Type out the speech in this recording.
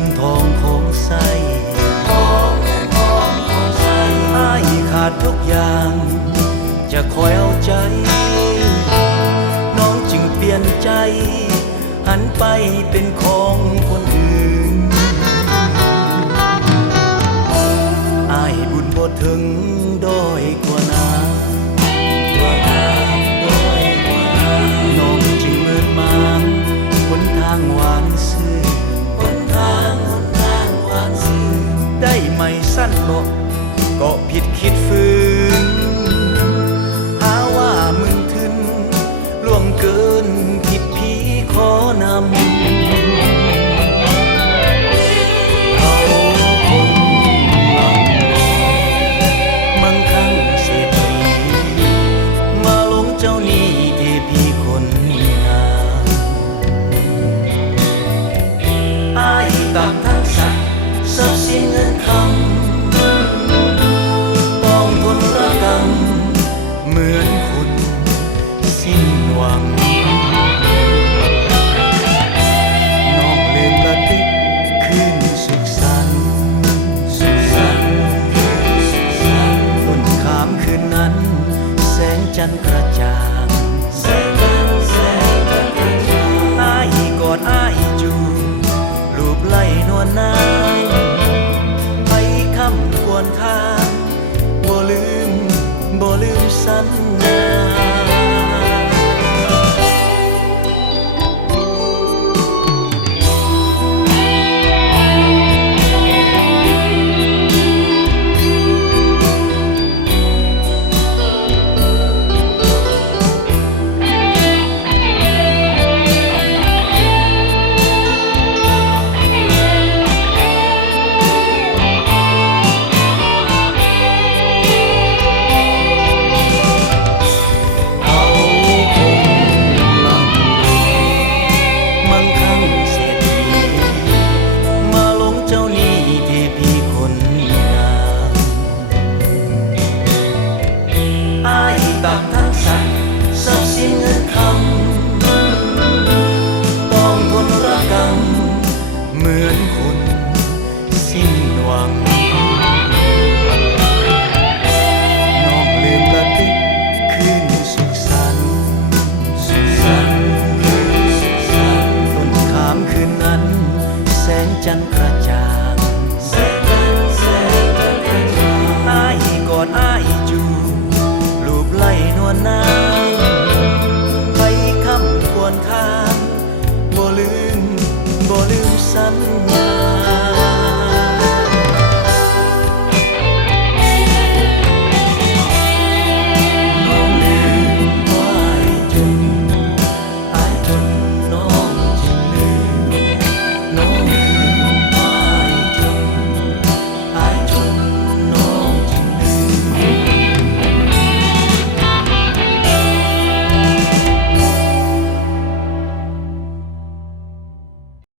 งินทองของใสอ้ายขาดทุกอย่างจะคอยเอาใจน้องจึงเปลี่ยนใจหันไปเป็นของคนอื่นอ้ายบุญบ่ถึงด้อยกว่านางน้องจึงเมินมางหนทางหวานซื่อได้ไม่สั้นบอกก็ผิดคิดฝืนหาว่ามึงทึนล่วงเกินผิดผีขอนำเอาคนลังมั่งคั่งเศรษฐีมาหลงเจ้านี้เทพีคนงามอ้ายตักทั้งสัตว์ทรัพย์สินเงินคำต้องทนระกำเหมือนคนสิ้นหวังน้องลืมละติคืนสุขสันต์ต้นขามคืนนั้นแสงจันทร์กระจ่างอ้ายกอดอ้ายจูรูปไล่นวลนางไปคำควรค่าบ่ลืมสัญญาตักทั้งสัตว์ทรัพย์สินเงินคำต้องทนระกำเหมือนคนสิ้นหวังน้องลืมละติคืนสุขสันต์ต้นขามคืนนั้นแสงจันทร์